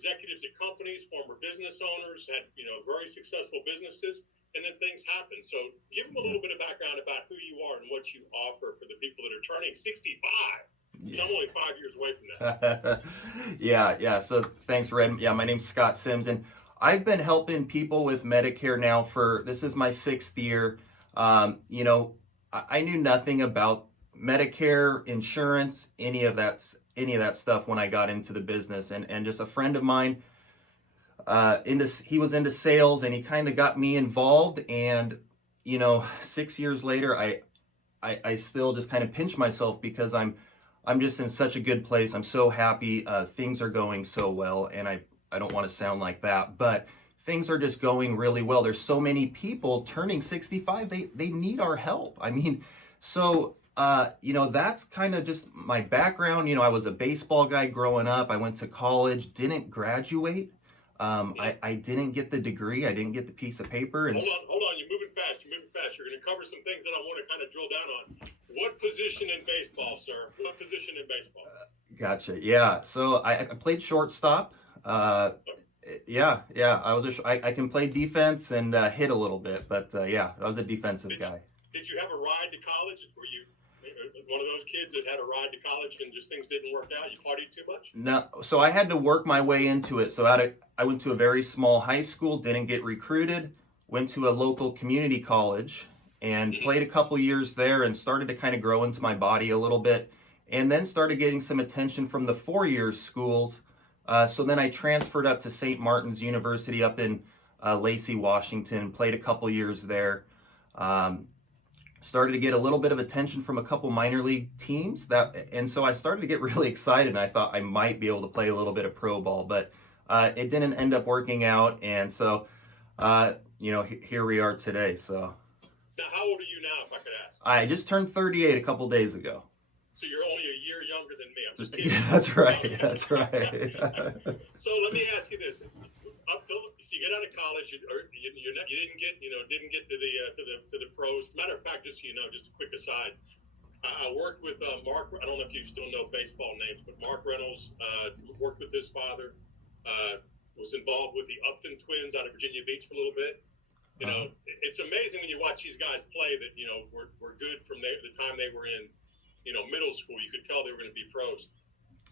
executives at companies, former business owners, had, very successful businesses, and then things happen. So give them a little bit of background about who you are and what you offer for the people that are turning 65. So I'm only 5 years away from that. Yeah. So thanks, Red. Yeah, my name's Scott Sims, and I've been helping people with Medicare now this is my 6th year. I knew nothing about Medicare, insurance, any of that stuff when I got into the business, and just a friend of mine, he was into sales, and he kind of got me involved, and 6 years later, I still just kind of pinch myself because I'm just in such a good place. I'm so happy. Things are going so well, and I don't want to sound like that, but things are just going really well. There's so many people turning 65. They need our help. I mean, so that's kind of just my background. I was a baseball guy growing up. I went to college, didn't graduate. I didn't get the degree. I didn't get the piece of paper. And hold on. You're moving fast. You're going to cover some things that I want to kind of drill down on. What position in baseball, sir? What position in baseball? Gotcha. Yeah. So I played shortstop. Yeah. I can play defense and hit a little bit, but yeah, I was a defensive guy. Did you have a ride to college? Were you one of those kids that had a ride to college and just things didn't work out? You partied too much? No. So I had to work my way into it. So I went to a very small high school, didn't get recruited, went to a local community college, and played a couple years there, and started to kind of grow into my body a little bit, and then started getting some attention from the 4-year schools. So then I transferred up to St. Martin's University up in Lacey, Washington, played a couple years there. Started to get a little bit of attention from a couple minor league teams, and so I started to get really excited, and I thought I might be able to play a little bit of pro ball, but it didn't end up working out, and so here we are today. So now, how old are you now, if I could ask? I just turned 38 a couple days ago. So you're only a year younger than me. I'm just kidding. Yeah, that's right. That's right. So let me ask you this: so you get out of college, you didn't get to the pros. Matter of fact, just just a quick aside, I worked with Mark. I don't know if you still know baseball names, but Mark Reynolds worked with his father. Was involved with the Upton twins out of Virginia Beach for a little bit. It's amazing when you watch these guys play that were good from the time they were in middle school. You could tell they were going to be pros.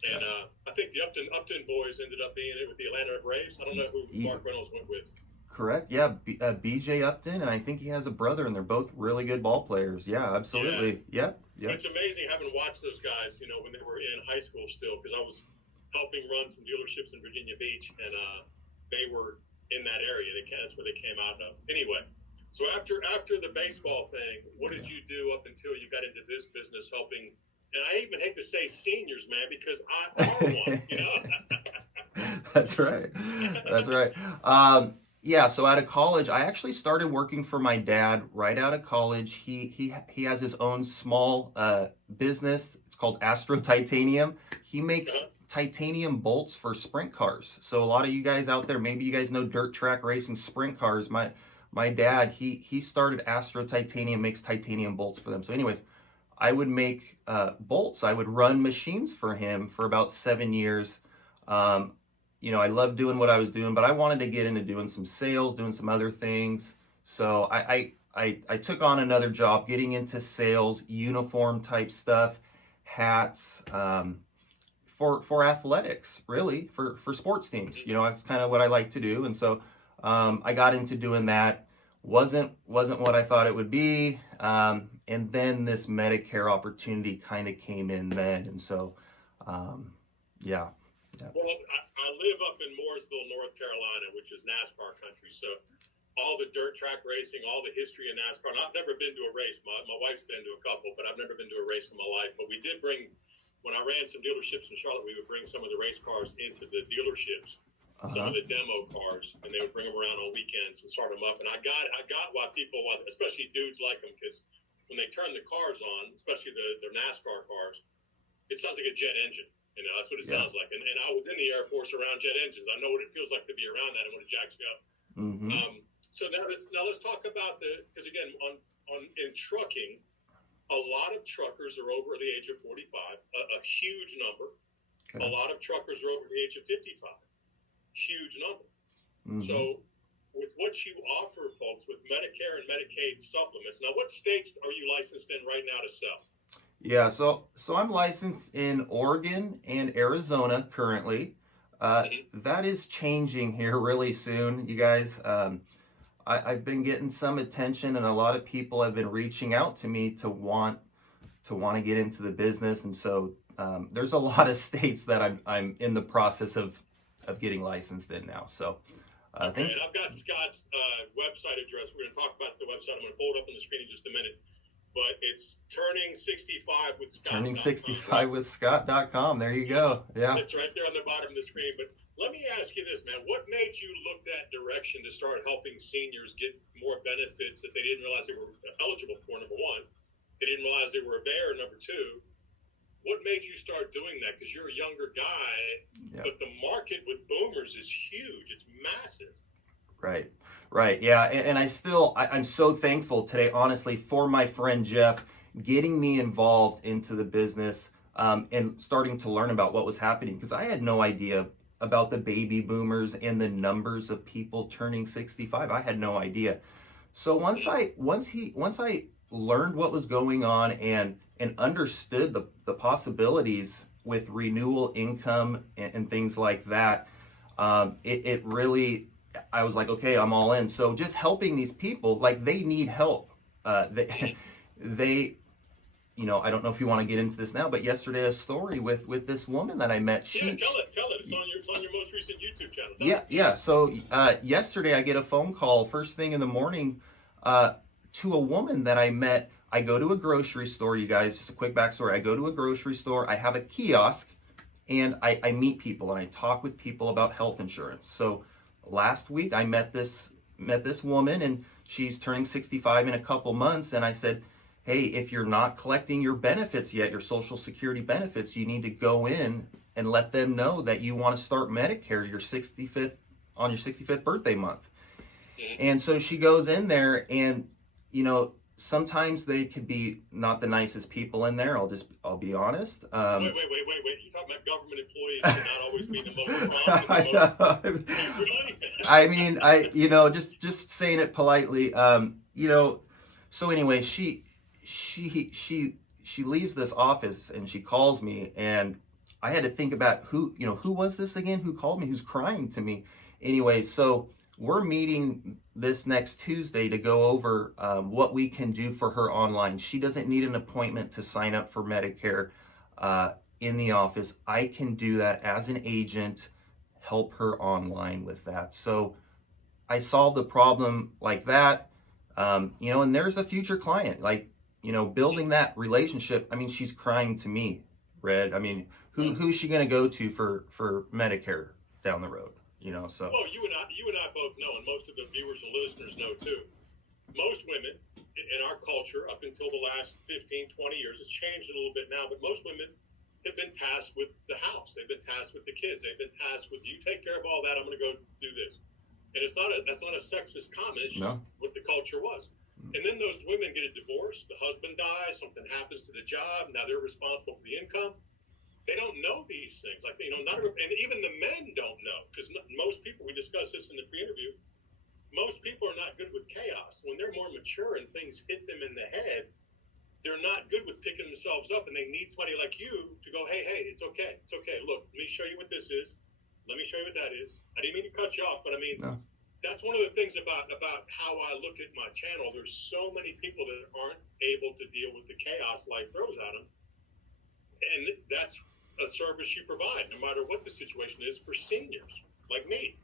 And I think the Upton boys ended up being it with the Atlanta Braves. I don't know who Mark Reynolds went with. Correct. Yeah, BJ Upton, and I think he has a brother, and they're both really good ball players. Yeah, absolutely. Yeah. It's amazing having watched those guys, when they were in high school still, because I was helping run some dealerships in Virginia Beach, and they were in that area. That's where they came out of. Anyway, so after the baseball thing, what did you do up until you got into this business helping? And I even hate to say seniors, man, because I are one. That's right. That's right. Yeah. So out of college, I actually started working for my dad right out of college. He has his own small business. It's called Astro Titanium. He makes titanium bolts for sprint cars. So a lot of you guys out there, maybe you guys know dirt track racing sprint cars. My dad, he started Astro Titanium, makes titanium bolts for them. So anyways, I would make bolts. I would run machines for him for about 7 years. I loved doing what I was doing, but I wanted to get into doing some sales, doing some other things. So I took on another job, getting into sales, uniform type stuff, hats, for athletics, really, for sports teams. That's kind of what I like to do. And so I got into doing that. Wasn't what I thought it would be. And then this Medicare opportunity kind of came in then. And so, yeah. Well, I live up in Mooresville, North Carolina, which is NASCAR country. So all the dirt track racing, all the history of NASCAR. And I've never been to a race. My wife's been to a couple, but I've never been to a race in my life. But we did bring, when I ran some dealerships in Charlotte, we would bring some of the race cars into the dealerships. Some of the demo cars, and they would bring them around on weekends and start them up. And I got why people, especially dudes, like them, because when they turn the cars on, especially the NASCAR cars, it sounds like a jet engine. That's what it sounds like. And I was in the Air Force around jet engines. I know what it feels like to be around that and what it jacks you up. So now let's talk about because again, in trucking, a lot of truckers are over the age of 45, a huge number. Okay. A lot of truckers are over the age of 55. huge number. Mm-hmm. So with what you offer folks with Medicare and Medicaid supplements, now what states are you licensed in right now to sell? Yeah, so I'm licensed in Oregon and Arizona currently. That is changing here really soon, you guys. I've been getting some attention, and a lot of people have been reaching out to me to want to get into the business, and so there's a lot of states that I'm in the process of getting licensed in now. So Okay, and I've got Scott's website address. We're going to talk about the website. I'm going to pull it up on the screen in just a minute. But it's turning65withscott.com. There you go. Yeah. It's right there on the bottom of the screen. But let me ask you this, man. What made you look that direction to start helping seniors get more benefits that they didn't realize they were eligible for, number one? They didn't realize they were there, number two. What made you start doing that? Because you're a younger guy, but the market with boomers is huge. It's massive. Right. Yeah. And I'm so thankful today, honestly, for my friend Jeff getting me involved into the business and starting to learn about what was happening, because I had no idea about the baby boomers and the numbers of people turning 65. I had no idea. So once I learned what was going on and understood the possibilities with renewal income and things like that, it really, I was like, okay, I'm all in. So just helping these people, like, they need help. They I don't know if you want to get into this now, but yesterday a story with this woman that I met. Tell it. It's on your most recent YouTube channel. Yeah. So yesterday I get a phone call first thing in the morning to a woman that I met. I go to a grocery store, you guys, just a quick backstory. I go to a grocery store, I have a kiosk, and I meet people and I talk with people about health insurance. So last week I met this woman, and she's turning 65 in a couple months, and I said, hey, if you're not collecting your benefits yet, your Social Security benefits, you need to go in and let them know that you want to start Medicare your 65th birthday month. And so she goes in there, and sometimes they could be not the nicest people in there. I'll be honest. Wait. You talking about government employees should not always be the most wrong. Really? I mean, just saying it politely. So anyway, she leaves this office and she calls me, and I had to think about who was this again? Who called me? Who's crying to me? Anyway, so we're meeting this next Tuesday to go over what we can do for her online. She doesn't need an appointment to sign up for Medicare in the office. I can do that as an agent, help her online with that. So I solved the problem like that, and there's a future client, building that relationship. I mean, she's crying to me, Red. I mean, who's she going to go to for Medicare down the road? So. Oh, you and I both know, and most of the viewers and listeners know too. Most women in our culture, up until the last 15, 20 years, it's changed a little bit now, but most women have been tasked with the house. They've been tasked with the kids. They've been tasked with, you take care of all that, I'm going to go do this. And that's not a sexist comment. It's just what the culture was. And then those women get a divorce. The husband dies. Something happens to the job. Now they're responsible for the income. They don't know these things. And even the men don't know, because most people, we discussed this in the pre-interview, most people are not good with chaos. When they're more mature and things hit them in the head, they're not good with picking themselves up, and they need somebody like you to go, hey, it's okay. Look, let me show you what this is. Let me show you what that is. I didn't mean to cut you off, but I mean, that's one of the things about how I look at my channel. There's so many people that aren't able to deal with the chaos life throws at them. And that's a service you provide, no matter what the situation is, for seniors like me.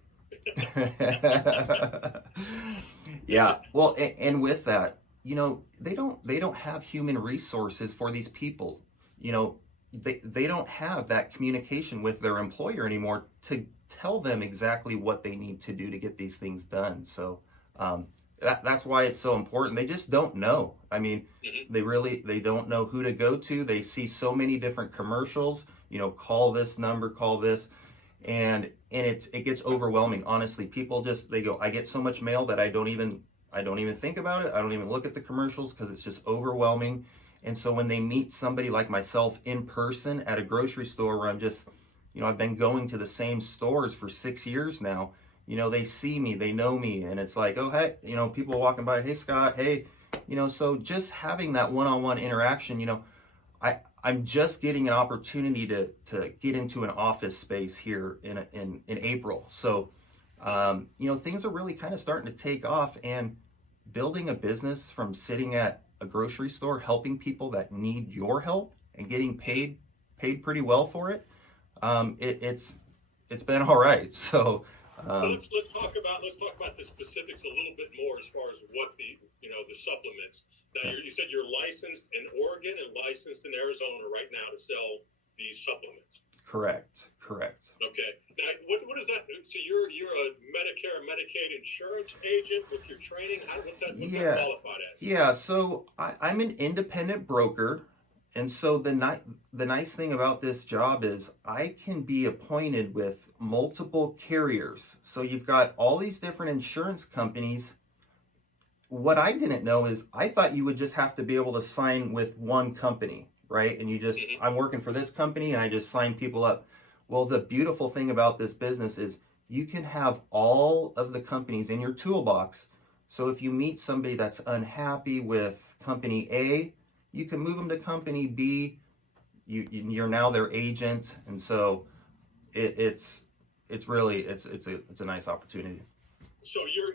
Yeah. Well, and with that, they don't have human resources for these people. They don't have that communication with their employer anymore to tell them exactly what they need to do to get these things done. So that's why it's so important. They just don't know. I mean, they don't know who to go to. They see so many different commercials, call this number, call this, and it gets overwhelming. Honestly, people they go, I get so much mail that I don't even think about it. I don't even look at the commercials because it's just overwhelming. And so when they meet somebody like myself in person at a grocery store where I'm just I've been going to the same stores for 6 years now. They see me, they know me, and it's like, oh, hey, people walking by, hey, Scott, hey, so just having that one-on-one interaction, I'm just getting an opportunity to get into an office space here in April. So, things are really kind of starting to take off, and building a business from sitting at a grocery store, helping people that need your help and getting paid pretty well for it. It's been all right. So, well, let's talk about the specifics a little bit more as far as what the supplements. Now you said you're licensed in Oregon and licensed in Arizona right now to sell these supplements. Correct. Okay. Now what is that? So you're a Medicare and Medicaid insurance agent with your training. What's that qualified as? Yeah. So I'm an independent broker. And so the nice thing about this job is I can be appointed with multiple carriers. So you've got all these different insurance companies. What I didn't know is I thought you would just have to be able to sign with one company, right? And I'm working for this company and I just sign people up. Well, the beautiful thing about this business is you can have all of the companies in your toolbox. So if you meet somebody that's unhappy with company A, you can move them to company B. You're now their agent, and so it's a nice opportunity. So you're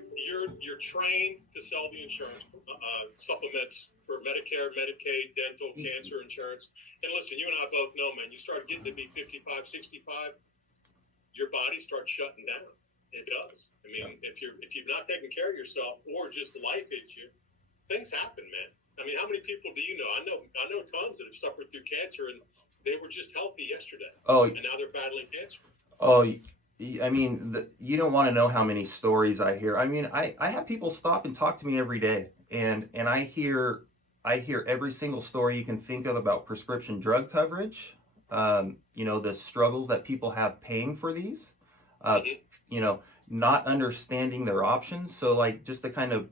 trained to sell the insurance supplements for Medicare, Medicaid, dental, cancer insurance. And listen, you and I both know, man, you start getting to be 55, 65, your body starts shutting down. It does. I mean, if you've not taken care of yourself or just life hits you, things happen, man. I mean, how many people do you know? I know tons that have suffered through cancer and they were just healthy yesterday. Oh, and now they're battling cancer. Oh, I mean, you don't want to know how many stories I hear. I mean, I have people stop and talk to me every day, and I hear every single story you can think of about prescription drug coverage. The struggles that people have paying for these. Not understanding their options. So, like, just to kind of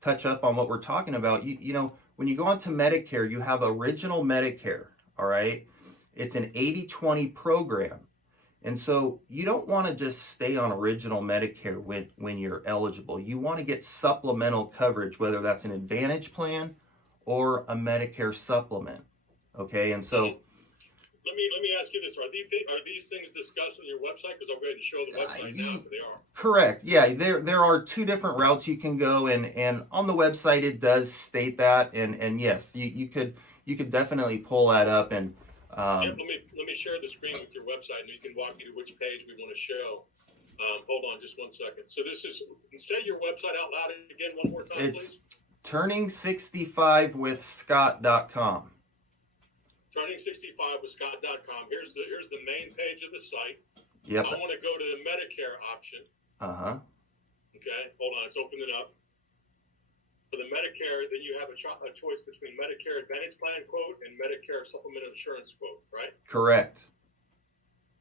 touch up on what we're talking about, when you go onto Medicare, you have original Medicare, all right? It's an 80-20 program. And so you don't want to just stay on original Medicare when you're eligible. You want to get supplemental coverage, whether that's an Advantage plan or a Medicare supplement, okay? And so... Let me ask you this. Are these things discussed on your website? Because I'll go ahead and show the website now if they are. Correct. Yeah, there are two different routes you can go, and on the website it does state that, and yes, you could definitely pull that up and. Let me share the screen with your website, and you can walk me to which page we want to show. Hold on, just 1 second. So this is, say your website out loud again one more time, please. Turning65withscott.com. Turning65withscott.com. Here's the main page of the site. Yep. I want to go to the Medicare option. Okay, hold on, it's opening up. For the Medicare, then you have a choice between Medicare Advantage Plan quote and Medicare Supplemental Insurance quote, right? Correct.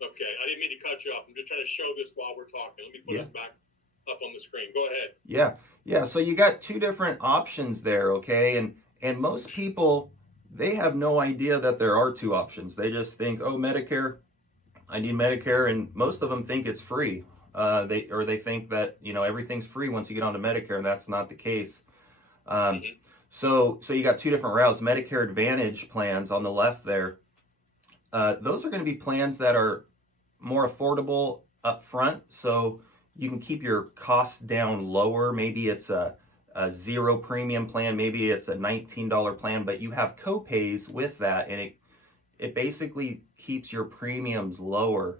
Okay, I didn't mean to cut you off. I'm just trying to show this while we're talking. Let me put this back up on the screen. Go ahead. Yeah. So you got two different options there, okay? And most people, they have no idea that there are two options. They just think, oh, Medicare, I need Medicare, and most of them think it's free. They think that everything's free once you get onto Medicare, and that's not the case. So you got two different routes. Medicare Advantage plans on the left there. Those are going to be plans that are more affordable up front, so you can keep your costs down lower. Maybe it's a zero premium plan, maybe it's a $19 plan, but you have co-pays with that, and it basically keeps your premiums lower.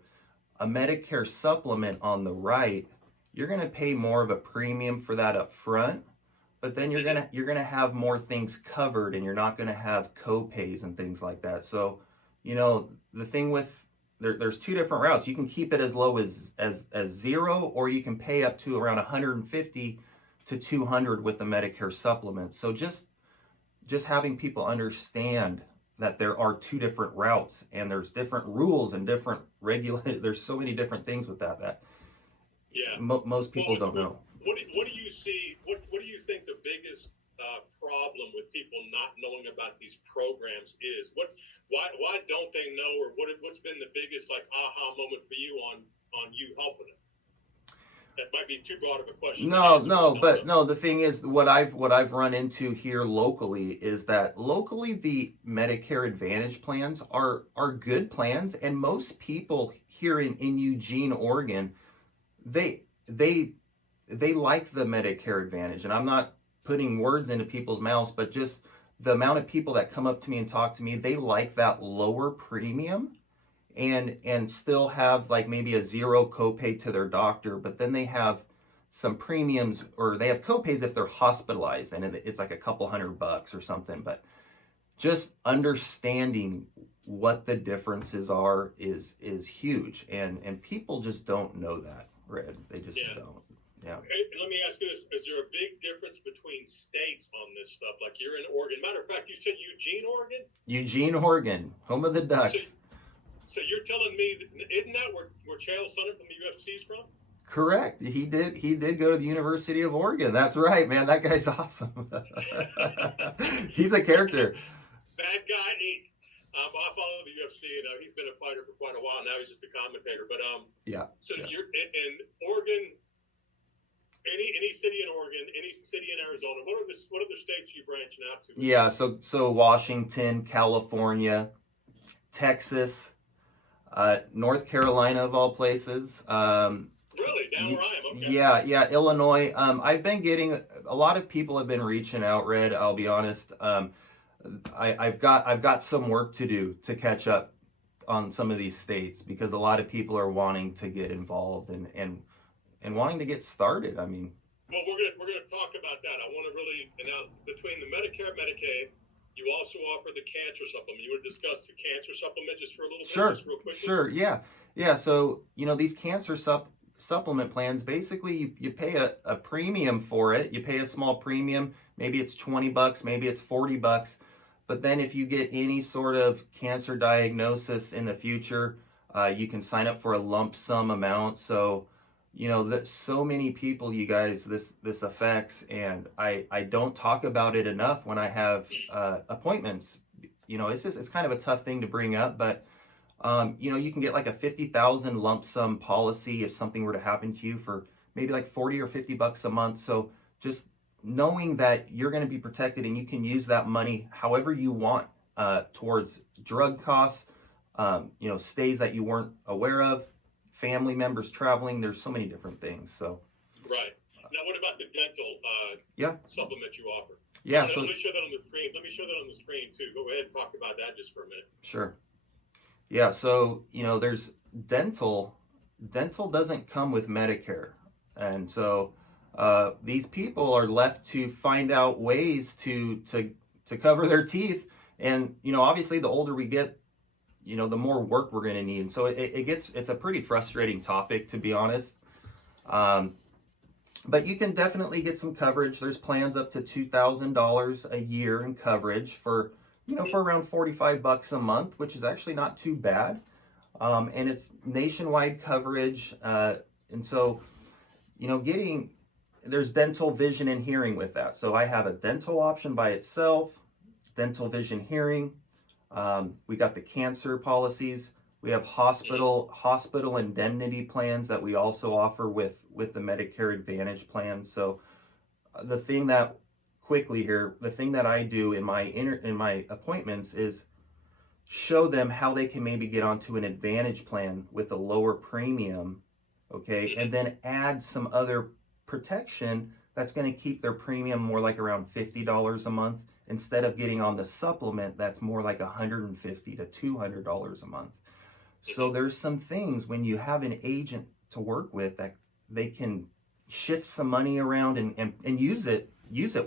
A Medicare supplement on the right, you're going to pay more of a premium for that up front, but then you're gonna have more things covered, and you're not going to have co-pays and things like that. So the thing with there's two different routes. You can keep it as low as zero, or you can pay up to around $150 to $200 with the Medicare supplement. So just having people understand that there are two different routes, and there's different rules and different there's so many different things with that most people don't know. What do you see? What do you think the biggest problem problem with people not knowing about these programs is? Why don't they know, or what's been the biggest like aha moment for you on you helping them? That might be too broad of a question. No. The thing is, what I've run into here locally is that locally the Medicare Advantage plans are good plans, and most people here in Eugene, Oregon, they like the Medicare Advantage, and I'm not putting words into people's mouths, but just the amount of people that come up to me and talk to me, they like that lower premium and still have like maybe a zero copay to their doctor, but then they have some premiums, or they have copays if they're hospitalized, and it's like a couple $100 or something. But just understanding what the differences are is huge, and people just don't know that, Red. They just don't. Yeah. Hey, let me ask you this: is there a big difference between states on this stuff? Like you're in Oregon. Matter of fact, you said Eugene, Oregon. Eugene, Oregon, home of the Ducks. So you're telling me that isn't that where Chael Sonnen from the UFC is from? Correct. He did go to the University of Oregon. That's right, man. That guy's awesome. He's a character. Bad guy. I follow the UFC, and he's been a fighter for quite a while. Now he's just a commentator. But you're in Oregon. Any city in Oregon, any city in Arizona. What are the states you branching out to? Yeah. So Washington, California, Texas. North Carolina of all places. Really? Down where I am? Okay. Yeah, Illinois. I've been getting a lot of people have been reaching out, Red. I'll be honest. I've got some work to do to catch up on some of these states, because a lot of people are wanting to get involved and wanting to get started. I mean, well, we're gonna talk about that. I want to really between the Medicare, Medicaid. You also offer the cancer supplement. You want to discuss the cancer supplement just for a little bit? Sure, just real quickly? Sure, yeah. So, these cancer supplement plans, basically you pay a premium for it. You pay a small premium. Maybe it's $20, maybe it's $40. But then if you get any sort of cancer diagnosis in the future, you can sign up for a lump sum amount. So, that so many people, you guys, this affects, and I don't talk about it enough when I have appointments. It's kind of a tough thing to bring up, but you can get like a 50,000 lump sum policy if something were to happen to you for maybe like 40 or $50 a month. So just knowing that you're going to be protected and you can use that money however you want towards drug costs, stays that you weren't aware of, family members traveling. There's so many different things. So right now, what about the dental supplement you offer? Yeah. Let me show that on the screen. Let me show that on the screen too. Go ahead and talk about that just for a minute. Sure. Yeah. So there's dental. Dental doesn't come with Medicare, and so these people are left to find out ways to cover their teeth. And obviously, the older we get, the more work we're going to need. And so it's a pretty frustrating topic, to be honest. But you can definitely get some coverage. There's plans up to $2,000 a year in coverage for around $45 a month, which is actually not too bad. And it's nationwide coverage. And so, there's dental, vision, and hearing with that. So I have a dental option by itself, dental, vision, hearing. We got the cancer policies. We have hospital indemnity plans that we also offer with the Medicare Advantage plan. So the thing that I do in my appointments is show them how they can maybe get onto an Advantage plan with a lower premium, okay, and then add some other protection that's going to keep their premium more like around $50 a month, instead of getting on the supplement that's more like $150 to $200 a month. So there's some things when you have an agent to work with that they can shift some money around and use it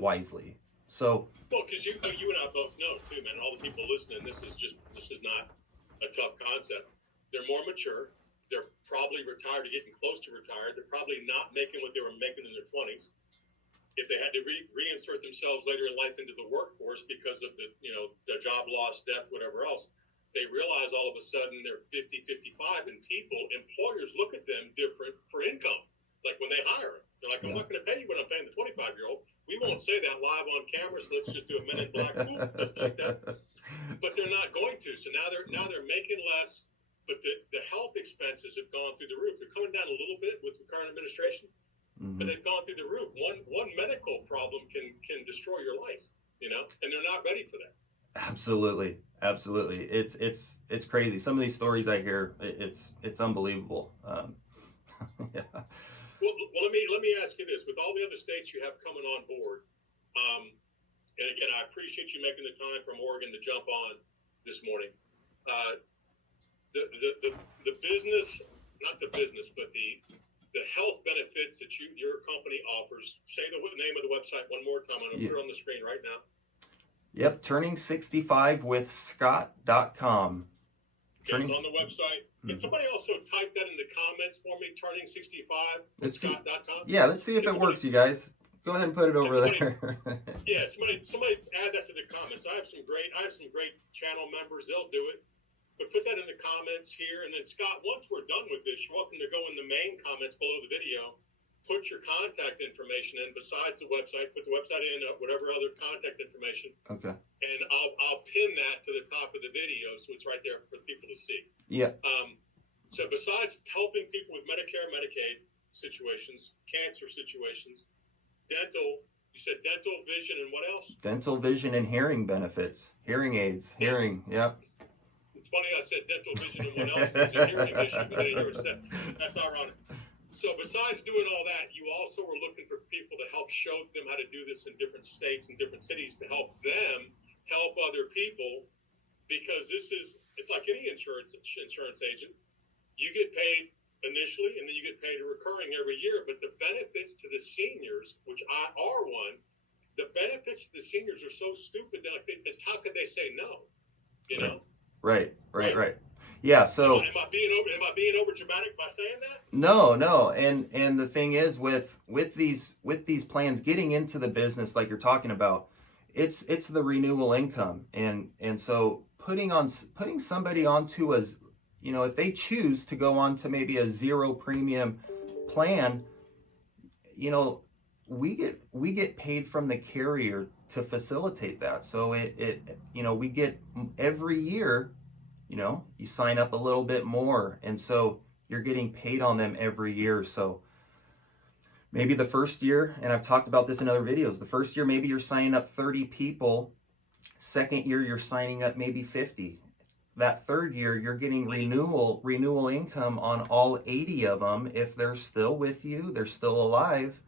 wisely. So because you and I both know too, man. All the people listening, this is not a tough concept. They're more mature. They're probably retired or getting close to retired. They're probably not making what they were making in their 20s. If they had to reinsert themselves later in life into the workforce because of the job loss, death, whatever else, they realize all of a sudden they're 50, 55, and employers look at them different for income. Like when they hire them, they're like, I'm not going to pay you what I'm paying the 25-year-old. We won't don't say that live on camera, so let's just do a Men in Black, whoop, just like that. But they're not going to. So now they're making less, but the health expenses have gone through the roof. They're coming down a little bit with the current administration, but they've gone through the roof. One medical problem can destroy your life, and they're not ready for that. Absolutely. It's crazy. Some of these stories I hear, it's unbelievable. Yeah. Well, let me ask you this: with all the other states you have coming on board, and again, I appreciate you making the time from Oregon to jump on this morning. The business, not the business, but the health benefits that your company offers. Say the name of the website one more time. I'm going to put it on the screen right now. Yep, turning65withscott.com. Okay, it's on the website. Can somebody also type that in the comments for me? Turning65withscott.com. Yeah, let's see if it works, you guys. Go ahead and put it over there. Yeah, somebody add that to the comments. I have some great channel members. They'll do it. But put that in the comments here, and then Scott, once we're done with this, you're welcome to go in the main comments below the video. Put your contact information in besides the website. Put the website in, whatever other contact information. Okay. And I'll pin that to the top of the video so it's right there for people to see. Yeah. So besides helping people with Medicare, Medicaid situations, cancer situations, dental, you said dental, vision, and what else? Dental, vision, and hearing benefits. Hearing aids. Hearing. Yep. It's funny I said dental, vision, and what else? It's a hearing issue, but I didn't hear what you said. That's ironic. So besides doing all that, you also were looking for people to help show them how to do this in different states and different cities to help them help other people, because it's like any insurance agent. You get paid initially, and then you get paid a recurring every year. But the benefits to the seniors, which I are one, the benefits to the seniors are so stupid that how could they say no? You know? Right. Yeah. So am I being over dramatic by saying that? No. And the thing is, with these plans, getting into the business like you're talking about, it's the renewal income, and so putting somebody onto if they choose to go on to maybe a zero premium plan, we get paid from the carrier to facilitate that. So we get every year, you sign up a little bit more, and so you're getting paid on them every year. So maybe the first year, and I've talked about this in other videos, the first year maybe you're signing up 30 people, second year you're signing up maybe 50. That third year you're getting renewal income on all 80 of them if they're still with you, they're still alive.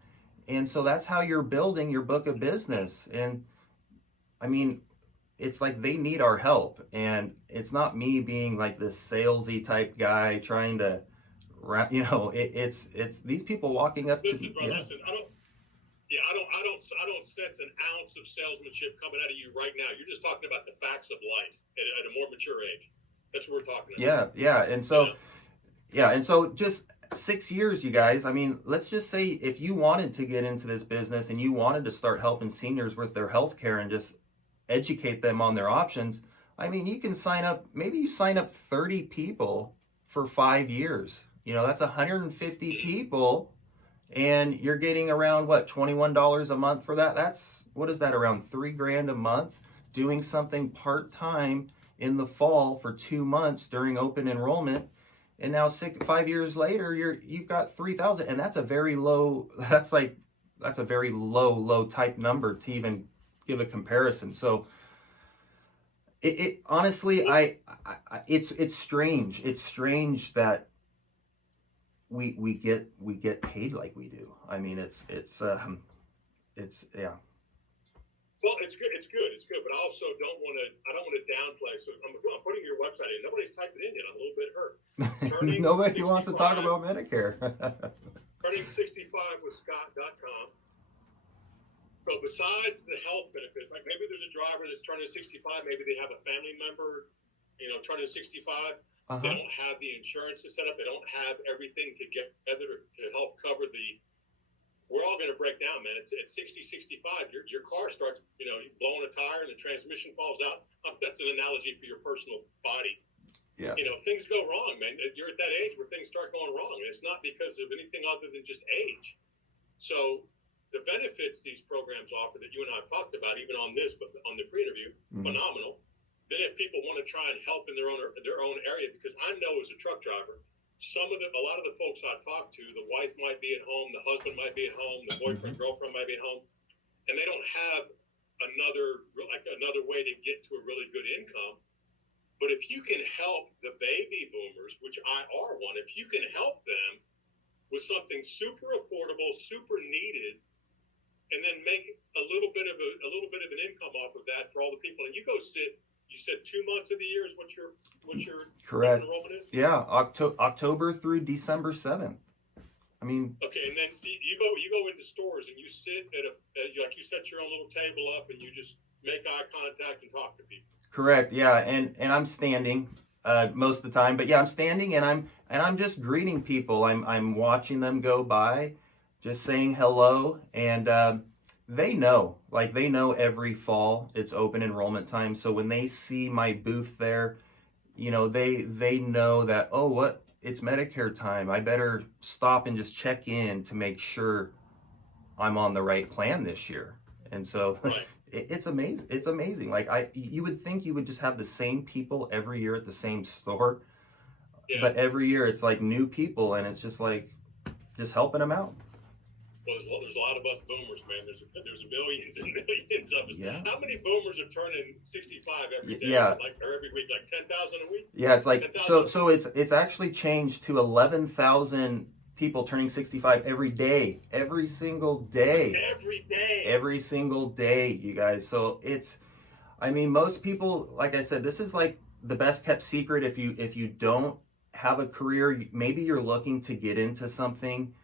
And so that's how you're building your book of business. And I mean, it's like they need our help, and it's not me being like this salesy type guy trying to, it's these people walking up listen, to bro, yeah. Listen, I don't sense an ounce of salesmanship coming out of you right now. You're just talking about the facts of life at a more mature age. That's what we're talking about. Yeah, and so and so just 6 years, you guys. I mean, let's just say if you wanted to get into this business and you wanted to start helping seniors with their health care and just educate them on their options, I mean, you can sign up 30 people for 5 years. That's 150 people, and you're getting around $21 a month for that. What is that, around $3,000 a month, doing something part-time in the fall for 2 months during open enrollment. And now 5 years later, you've got 3,000, and that's a very low type number to even give a comparison. So it honestly, it's strange. It's strange that we get paid like we do. I mean, it's yeah. Well, it's good. But I also don't want to downplay. So I'm putting your website in. Nobody's typed it in yet. I'm a little bit hurt. Nobody wants to talk about Medicare. Turning65withscott.com. So besides the health benefits, like maybe there's a driver that's turning 65, maybe they have a family member, turning 65. They don't have the insurance to set up. They don't have everything together to help cover we're all going to break down, man. It's at 60, 65. Your car starts, blowing a tire and the transmission falls out. That's an analogy for your personal body. Yeah. Things go wrong, man. You're at that age where things start going wrong, and it's not because of anything other than just age. So the benefits these programs offer that you and I have talked about, even on this, but on the pre-interview, phenomenal. Then if people want to try and help in their own area, because I know as a truck driver, a lot of the folks I talk to, the wife might be at home, the husband might be at home, the boyfriend, girlfriend might be at home, and they don't have another way to get to a really good income. But if you can help the baby boomers, which I are one, if you can help them with something super affordable, super needed, and then make a little bit of an income off of that for all the people, and you go sit. You said 2 months of the year is what your correct enrollment is? Yeah, October through December 7th. I mean, okay, and then you go into stores and you sit like you set your own little table up and you just make eye contact and talk to people. Correct. Yeah, and I'm standing most of the time, but yeah, I'm standing and I'm just greeting people. I'm watching them go by, just saying hello, and they know every fall it's open enrollment time. So when they see my booth there, they know that, oh, what, it's Medicare time. I better stop and just check in to make sure I'm on the right plan this year. And so right. It's amazing. It's amazing. Like you would think you would just have the same people every year at the same store, but every year it's like new people, and it's just like just helping them out. Well, there's a lot of us boomers, man. There's millions and millions of us. Yeah. How many boomers are turning 65 every day? Yeah. Or every week, like 10,000 a week? Yeah, it's like so it's actually changed to 11,000 people turning 65 every day, every single day. Every single day, you guys. So most people, like I said, this is like the best kept secret. If you don't have a career, maybe you're looking to get into something.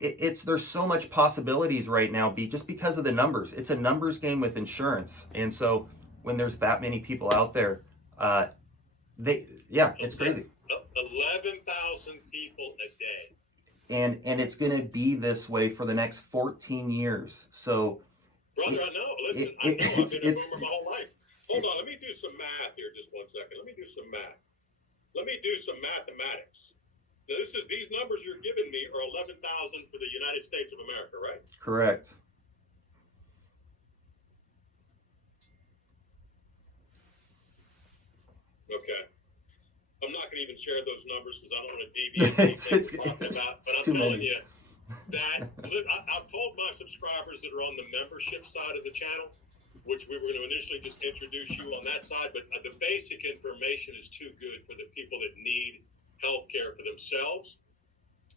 There's so much possibilities right now, just because of the numbers. It's a numbers game with insurance, and so when there's that many people out there, it's crazy. 11,000 people a day. And it's going to be this way for the next 14 years. So, brother, I know. Listen, I've been a boomer my whole life. Hold on, let me do some math here. Just 1 second. Let me do some math. Let me do some mathematics. Now, these numbers you're giving me are 11,000 for the United States of America, right? Correct. Okay. I'm not going to even share those numbers because I don't want to deviate anything we're talking about. But I'm telling you that I've told my subscribers that are on the membership side of the channel, which we were going to initially just introduce you on that side, but the basic information is too good for the people that need health care for themselves,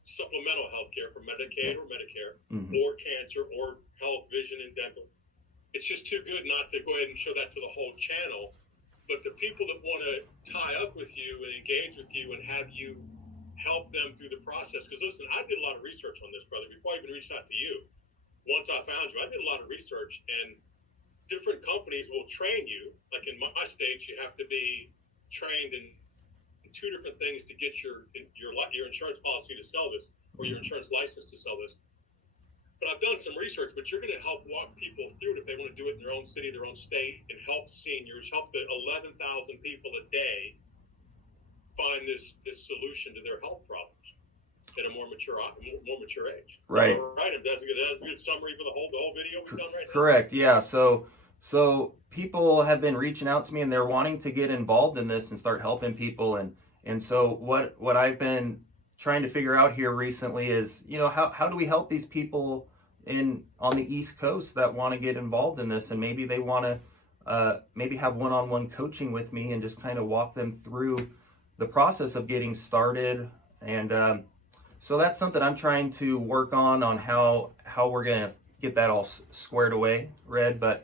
supplemental health care for Medicaid or Medicare, or cancer, or health, vision, and dental. It's just too good not to go ahead and show that to the whole channel. But the people that want to tie up with you and engage with you and have you help them through the process, because listen, I did a lot of research on this, brother, before I even reached out to you. Once I found you, I did a lot of research, and different companies will train you. Like in my state, you have to be trained in 2 different things to get your insurance policy to sell this, or your insurance license to sell this. But I've done some research, but you're going to help walk people through it if they want to do it in their own city, their own state, and help seniors, help the 11,000 people a day find this solution to their health problems at a more mature age. Right. All right. That's a good summary for the whole video we've done right now. Correct. Yeah. So people have been reaching out to me, and they're wanting to get involved in this and start helping people. And so what I've been trying to figure out here recently is, how do we help these people on the East Coast that want to get involved in this, and maybe they want to maybe have one-on-one coaching with me and just kind of walk them through the process of getting started. And so that's something I'm trying to work on how we're gonna get that all squared away, Red. But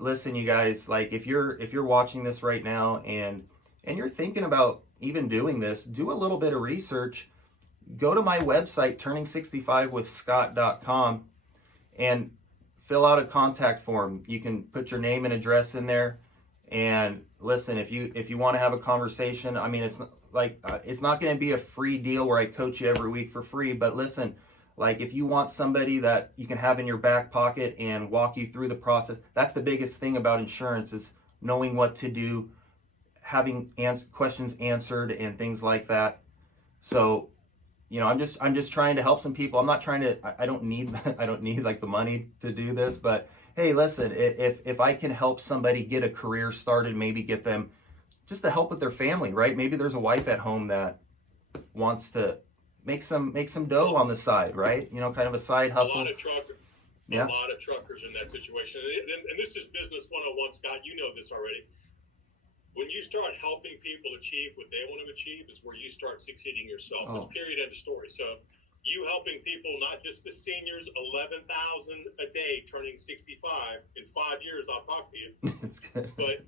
listen, you guys, like if you're watching this right now and you're thinking about even doing this, do a little bit of research. Go to my website, turning65withscott.com, and fill out a contact form. You can put your name and address in there. And listen, if you want to have a conversation, I mean, it's not going to be a free deal where I coach you every week for free. But listen, like if you want somebody that you can have in your back pocket and walk you through the process, that's the biggest thing about insurance, is knowing what to do, having questions answered and things like that. So I'm just trying to help some people. I'm not trying to. I don't need I don't need like the money to do this. But hey, listen, if I can help somebody get a career started, maybe get them just to help with their family, right? Maybe there's a wife at home that wants to make some dough on the side, right? Kind of a side hustle. A lot of truckers in that situation, and this is business 101, Scott. You know this already. When you start helping people achieve what they want to achieve, is where you start succeeding yourself. It's period, end of story. So you helping people, not just the seniors, 11,000 a day turning 65 in 5 years. I'll talk to you. That's good. But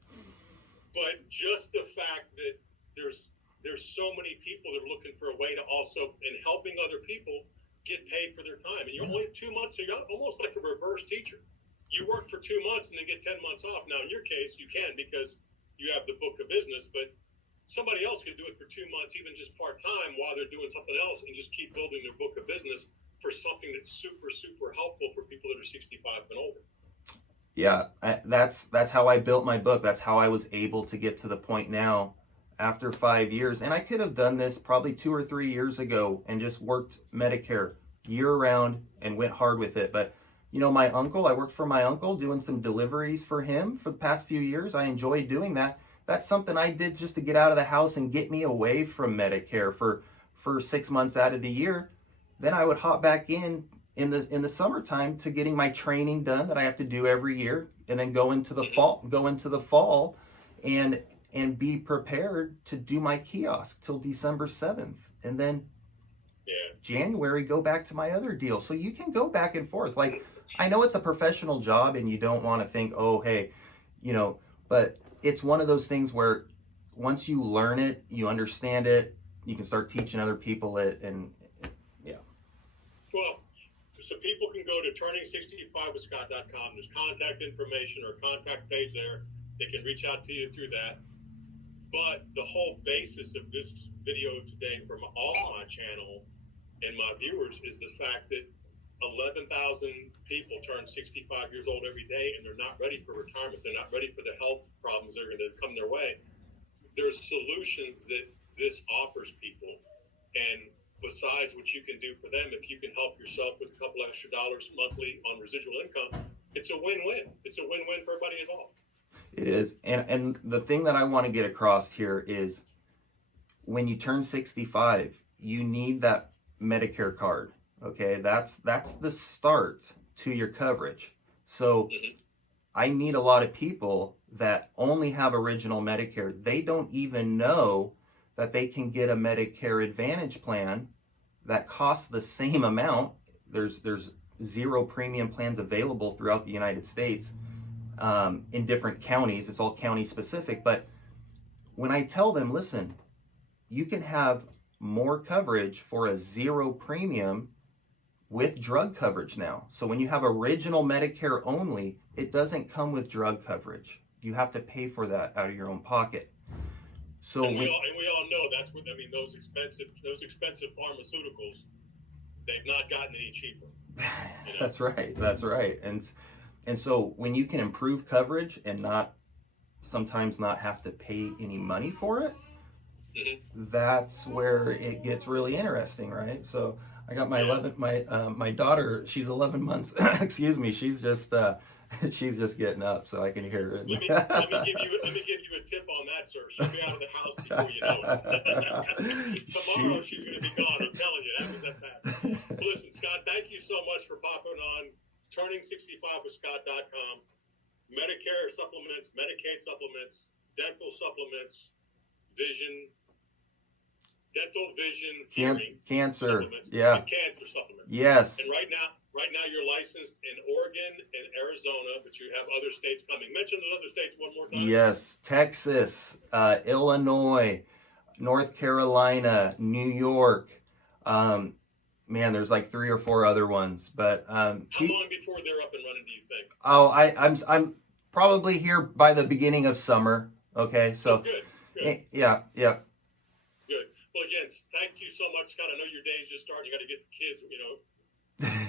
just the fact that there's so many people that are looking for a way to also, in helping other people, get paid for their time. And you're only 2 months, so you're almost like a reverse teacher. You work for 2 months and then get 10 months off. Now, in your case, you can because you have the book of business, but somebody else could do it for 2 months, even just part-time, while they're doing something else, and just keep building their book of business for something that's super, super helpful for people that are 65 and older. Yeah, that's how I built my book. That's how I was able to get to the point now after 5 years. And I could have done this probably 2 or 3 years ago and just worked Medicare year round and went hard with it. But my uncle, I worked for my uncle doing some deliveries for him for the past few years. I enjoyed doing that. That's something I did just to get out of the house and get me away from Medicare for 6 months out of the year. Then I would hop back in the summertime to getting my training done that I have to do every year, and then go into the fall and be prepared to do my kiosk till December 7th. And then January, go back to my other deal. So you can go back and forth. Like, I know it's a professional job and you don't want to think, oh, hey, but it's one of those things where once you learn it, you understand it, you can start teaching other people it. And well, so people can go to turning65withscott.com. There's contact information or contact page there. They can reach out to you through that. But the whole basis of this video today from all my channel and my viewers is the fact that 11,000 people turn 65 years old every day, and they're not ready for retirement. They're not ready for the health problems that are going to come their way. There's solutions that this offers people. And besides what you can do for them, if you can help yourself with a couple extra dollars monthly on residual income, it's a win-win. It's a win-win for everybody involved. It is. And the thing that I want to get across here is when you turn 65, you need that Medicare card. Okay, that's the start to your coverage. So I meet a lot of people that only have original Medicare. They don't even know that they can get a Medicare Advantage plan that costs the same amount. There's 0 premium plans available throughout the United States in different counties. It's all county specific. But when I tell them, listen, you can have more coverage for a 0 premium with drug coverage now. So when you have original Medicare only, it doesn't come with drug coverage. You have to pay for that out of your own pocket. So we all know that's what those expensive pharmaceuticals, they've not gotten any cheaper. That's right. And so when you can improve coverage and sometimes not have to pay any money for it, that's where it gets really interesting, right? So I got my daughter, she's 11 months. Excuse me, she's just getting up, so I can hear her. Let me give you a tip on that, sir. She'll be out of the house before you know it. Tomorrow she's going to be gone. I'm telling you, that was that fast. Well, listen, Scott, thank you so much for popping on turning65withscott.com. Medicare supplements, Medicaid supplements, dental supplements, vision, hearing, cancer, supplements, yeah, and cancer supplements. Yes. And right now you're licensed in Oregon and Arizona, but you have other states coming. Mention those other states one more time. Yes, Texas, Illinois, North Carolina, New York. Man, there's like 3 or 4 other ones. But how long before they're up and running do you think? Oh, I'm probably here by the beginning of summer. Okay, so good. Yeah. Good. Well, again, thank you so much, Scott. I know your day's just starting. You got to get the kids,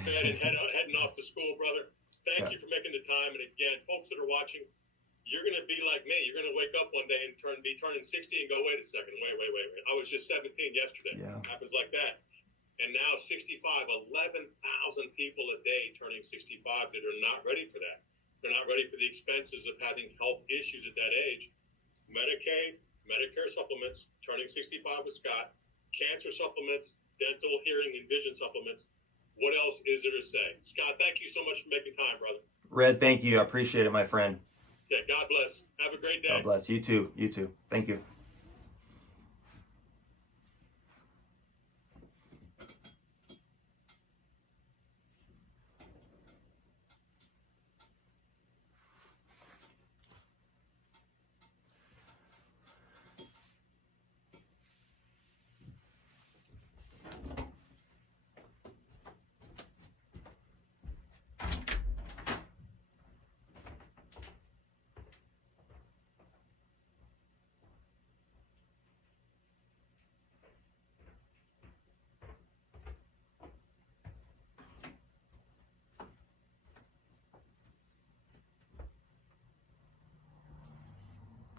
fed and heading off to school, brother. Thank you for making the time. And again, folks that are watching, you're going to be like me. You're going to wake up one day and be turning 60 and go, wait a second, wait. I was just 17 yesterday. Yeah. It happens like that. And now 65, 11,000 people a day turning 65 that are not ready for that. They're not ready for the expenses of having health issues at that age. Medicaid, Medicare supplements, turning 65 with Scott, cancer supplements, dental, hearing, and vision supplements. What else is there to say? Scott, thank you so much for making time, brother. Red, thank you. I appreciate it, my friend. Okay, God bless. Have a great day. God bless. You too. You too. Thank you.